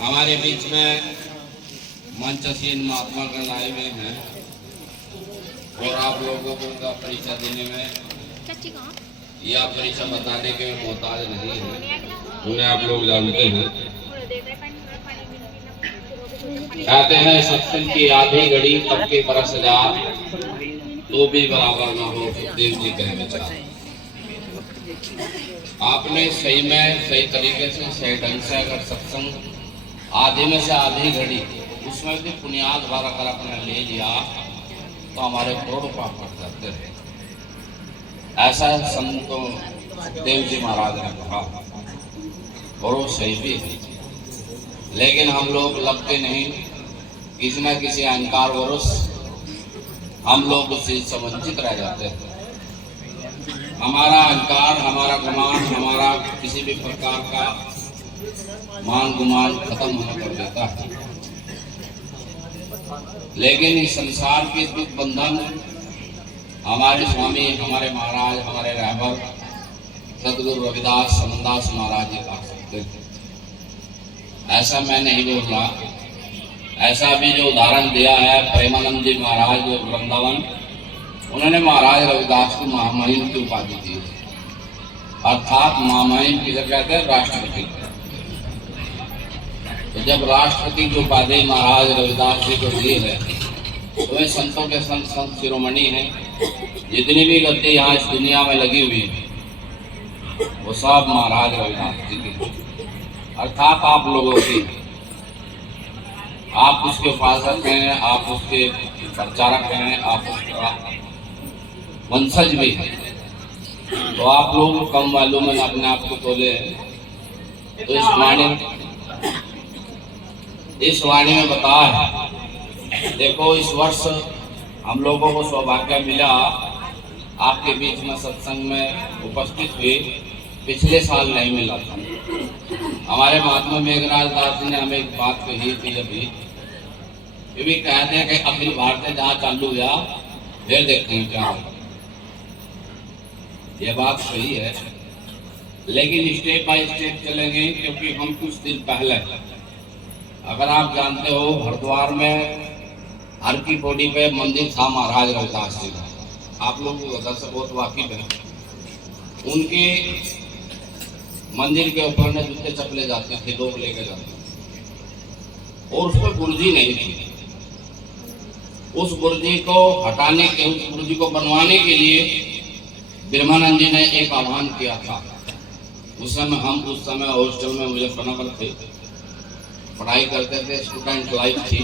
हमारे बीच में मंचशीन महात्मागण आए हुए हैं और आप लोगों को उनका परिचय देने में या परिचय बताने के मोहताज नहीं है, उन्हें आप लोग जानते हैं। कहते हैं सत्संग की आधी घड़ी तब के बरस हजार, तो भी बराबर ना हो सुखदेव जी कहे विचार। आपने सही में सही तरीके से सही ढंग से अगर सत्संग आधे में से आधी घड़ी उसमें भी बुनियाद भर अगर अपने ले लिया तो हमारे करोड़ पाप कट जाते हैं। ऐसा संत सुखदेव जी महाराज ने कहा और वो सही भी है, लेकिन हम लोग लगते नहीं, किसी न किसी अहंकार वरुष हम लोग उस चीज से वंचित रह जाते हैं। हमारा अहंकार, हमारा गुमान, हमारा किसी भी प्रकार का मान गुमान खत्म होने कर देता है। लेकिन इस संसार के दुख बंधन हमारे स्वामी, हमारे महाराज, हमारे रहबर सदगुरु रविदास समनदास महाराज जी काट सकते हैं। ऐसा मैं नहीं बोल रहा, ऐसा भी जो उदाहरण दिया है प्रेमानंद जी महाराज वृंदावन, उन्होंने महाराज रविदास को महामहिम की उपाधि दी, अर्थात महामहिम किसे कहते हैं? राष्ट्रपति। तो जब राष्ट्रपति की उपाधि महाराज रविदास जी को दी है तो वे संतों के संत संत शिरोमणि हैं। जितनी भी गद्दी यहाँ इस दुनिया में लगी हुई है वो सब महाराज रविदास जी की, अर्थात आप लोगों की। आप उसके उपासक हैं, आप उसके प्रचारक हैं, आप उसका वंशज भी है। तो आप लोग कम मालूम है अपने आप को तोले। तो इस वाणी में बता है, देखो इस वर्ष हम लोगों को सौभाग्य मिला आपके बीच में सत्संग में उपस्थित हुए, पिछले साल नहीं मिला था। हमारे महात्मा मेघराज दास जी ने हमें एक बात कही थी, अभी ये भी कहते हैं कि अखिल भारतीय जहाँ चालू हुआ फिर देखते हैं क्या होगा। ये बात सही है, लेकिन स्टेप बाय स्टेप चलेंगे, क्योंकि हम कुछ दिन पहले, अगर आप जानते हो, हरिद्वार में हर की पौड़ी पे मंदिर था महाराज रविदास जी का, आप लोग उधर से बहुत वाकिफ हैं। उनके मंदिर के ऊपर में जूते चपले जाते थे, लोग लेके जाते थे और उसमें गुरुजी नहीं थी। उस गुरुजी को हटाने के, उस गुरुजी को बनवाने के लिए ब्रह्मानंद जी ने एक आह्वान किया था। उस समय हॉस्टल में मुजफ्फरनगर थे, पढ़ाई करते थे, स्टूडेंट लाइफ थी।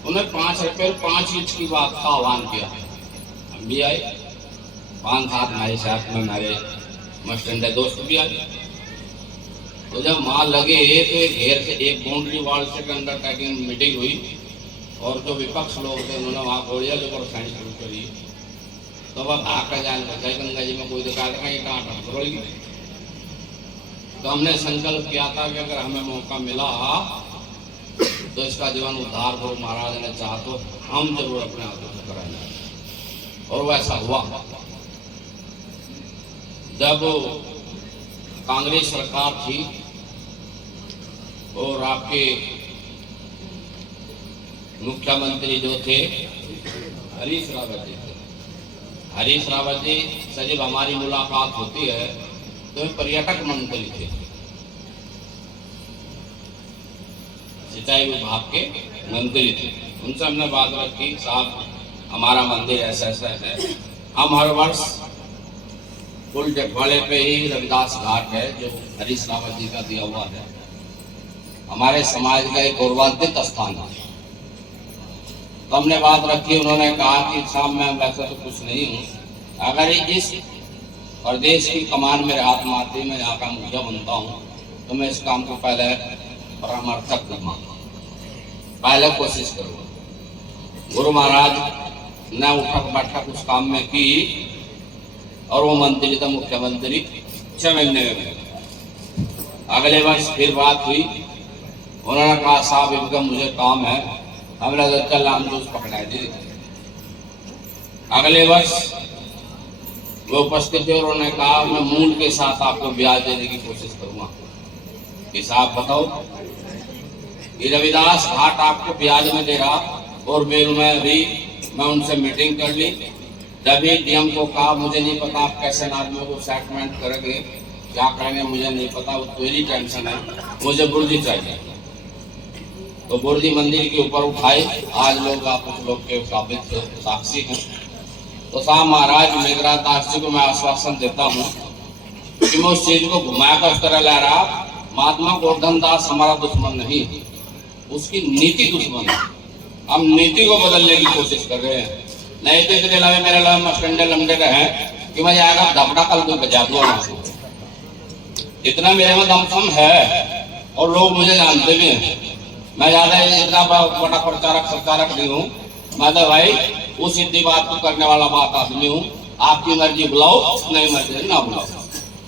उन्हें 5 अप्रैल 5 इंच की बात का आह्वान किया। हम भी आए, 5-7 हमारे साथ में हमारे मस्टंडे दोस्त भी आए। तो जब वहां लगे तो एक घेर से, एक बाउंड्री वाल से के अंदर टैकिंग मीटिंग हुई और जो विपक्ष लोग थे उन्होंने वहां गोलियां जो परेशानी शुरू करी। तो वह भाग कर जान बचाई, गंगा जी में कोई दिखा देगा ये कहाँ टकरोगी। तो हमने संकल्प किया था कि अगर हमें मौका मिला तो इसका जीवन उद्धार हो, महाराज ने चाहा तो हम जरूर अपने हाथों से कराएंगे। और वैसा हुआ। जब कांग्रेस सरकार थी और आपके मुख्यमंत्री जो थे हरीश रावत जी थे। हरीश रावत जी से जब हमारी मुलाकात होती है तो पर्यटक मंत्री थे, सिंचाई विभाग के मंत्री थे। उनसे हमने बात रखी, साहब हमारा मंदिर ऐसा ऐसा है, हम हर वर्ष पुल जटवाड़े पे ही रविदास घाट है जो हरीश रावत जी का दिया हुआ है, हमारे समाज का एक गौरवान्वित स्थान है। तो हमने बात रखी, उन्होंने कहा कि साहब मैं वैसे तो कुछ नहीं हूँ, अगर इस प्रदेश की कमान मेरे हाथ में आती, मैं यहाँ का मुखिया बनता हूँ तो मैं इस काम को पहले परामर्शक दूंगा, पहले कोशिश करूँगा। गुरु महाराज ने उठक बैठक उस काम में की और वो मंत्री था मुख्यमंत्री 6 महीने में। अगले वर्ष फिर बात हुई, उन्होंने कहा साहब इनका मुझे काम है, हमने कल आमदोज पकड़ा दी। अगले वर्ष वो उपस्थित थे और उन्होंने कहा मैं मूल के साथ आपको ब्याज देने की कोशिश करूंगा। कि साहब बताओ ये रविदास घाट आपको ब्याज में दे रहा, और बेल में अभी मैं उनसे मीटिंग कर ली। तभी डीएम को कहा मुझे नहीं पता आप कैसे आदमियों को सेटलमेंट करेंगे, क्या करेंगे मुझे नहीं पता, तो मेरी टेंशन है, मुझे बुर्जी चाहिए। तो बुर्जी मंदिर के ऊपर उठाई, आज लोग आप कुछ लोग के साबित साक्षी हैं। तो साहब महाराज मेघराज दास जी को मैं आश्वासन देता हूँ कि मैं उस चीज को घुमाकर उस तरह ला रहा, महात्मा गोवर्धन दास हमारा दुश्मन नहीं, उसकी नीति दुश्मन है। हम नीति को बदलने की कोशिश कर रहे हैं। नहीं तो इतने लंबे मेरे मस्टंडे लंबे रहे कि मैं जाएगा धपड़ा कल कोई बजा दूंगा, इतना मेरे में दमखम है और लोग मुझे जानते भी हैं। मैं ज्यादा इतना बड़ा प्रचारक नहीं हूँ, मैं तो भाई उस सीधी बात को करने वाला बात आदमी हूँ। आपकी मर्जी बुलाओ, नहीं मर्जी ना बुलाओ,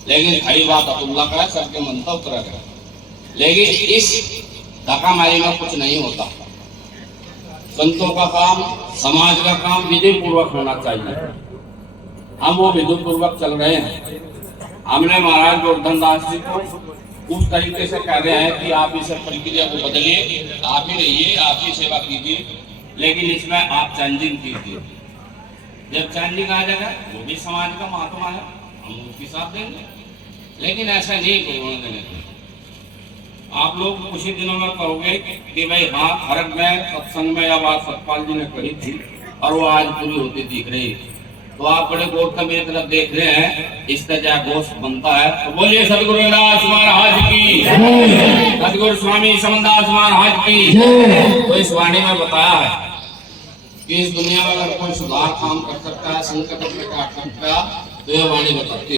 लेकिन खड़ी बात अब्दुल्ला का है, सबके मन तो उतर है। लेकिन इस धक्का मारी में कुछ नहीं होता। संतों का काम, समाज का काम विधि पूर्वक होना चाहिए। हम वो विधि पूर्वक चल रहे हैं। हमने महाराज गोवर्धन दास जी को उस तरीके से कह रहे हैं कि आप इस प्रक्रिया को बदलिए, आप ही रहिए, आप ही सेवा कीजिए, लेकिन इसमें आप चेंजिंग कीजिए। जब चेंजिंग आ जाएगा वो भी समाज का महात्मा है, हम उसके साथ देंगे, लेकिन ऐसा नहीं करोगे। आप लोग कुछ ही दिनों में कहोगे कि भाई हाँ, खरग में सत्संग में या बात सतपाल जी ने कही थी और वो आज पूरी होती दिख रही है। तो आप बड़े गौर से मेरी तरफ देख रहे हैं, इस तरह घोष बनता है। तो बोलिए सदगुरु रविदास महाराज की, सदगुरु स्वामी समनदास महाराज की। तो इस वाणी में बताया है कि इस दुनिया में अगर कोई सुधार काम कर सकता है, संकट में काट सकता है, तो ये वाणी बताती है।